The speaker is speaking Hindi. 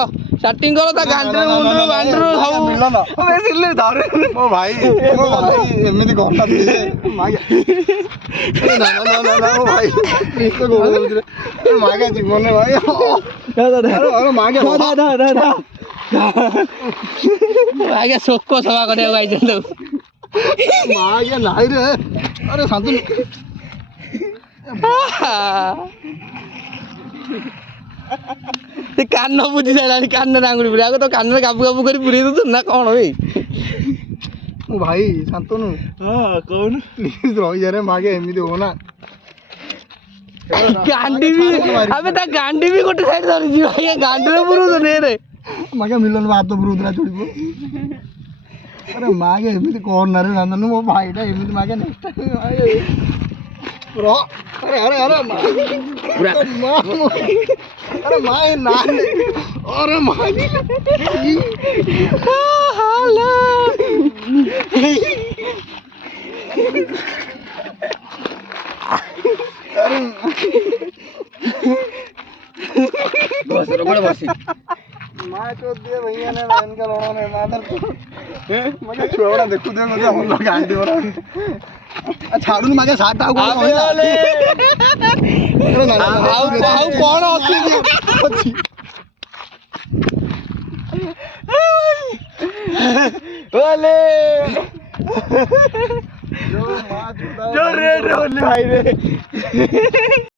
ଷ୍ଟାର୍ଟିଂ କର ତା ଗାଣ୍ଡିରୁ ମୁଣ୍ଡରୁ ବାଣ୍ଡିରୁ ସବୁ ମିଳନ ସିଲେ ଧରେ ମୋ ଭାଇ ଏମିତି କରୁନାହାନ୍ତି ନା ନା ନା ନା ମୋ ଭାଇ ମାଗା ଜୀବନରେ ଭାଇ ଆଜ୍ଞା ଶୋକ ସଭା କରିବାକୁ ଆଇଛନ୍ତି ମାଗା ନାଇଁ ରେ ଆରେ ଶାନ୍ତନୁ ସେ କାନ ବୁଝି ସାରିଲାଣି କାନରେ ଆଙ୍ଗୁଳି ପୁରା ଆଗ ତ କାନରେ କାବୁ କାବୁ କରି ପୁରେଇ ଦଉଛୁ ନା କ'ଣ ଭାଇ ମୋ ଭାଇ ଶାନ୍ତନୁ ହଁ କହୁନୁ ପ୍ଲିଜ ରହିଯାରେ ମାଗେ ଏମିତି ହବ ନା ଗାଣ୍ଡି ବି ଆବେ ତା ଗାଣ୍ଡି ବି ଗୋଟେ ସାଇଡ୍ ଧରିଛି ଭାଇ ଗାଣ୍ଡିରେ ପୁରଉଛୁ ରେ ମାଗେ ମିଲନ ହାତ ପୁରଉଥିଲା ଚୁଡ଼ିବ ଆରେ ମାଗେ ଏମିତି କରନା ରେ ଶାନ୍ତନୁ ମୋ ଭାଇଟା ଏମିତି ମାଗେ ନେକ୍ସଟ ଟାଇମ୍ ମାଗେ अरे अरे अरे माँ अरे माँ ना अरे माँ बस रोकड़ बसी माँ चोद दिए भैया ने इनका लोगों ने मादर मुझे छोड़ा देखो दे मुझे हम लोग गांडी हो रहा ଛାଡୁନି ମାଗେ ସାର୍ଟ ଆଉ କଣ ଆଉ କଣ ଅଛି ଓଲେ ଯୋ ରେଡ୍ ଓଲେ ଭାଇ ରେ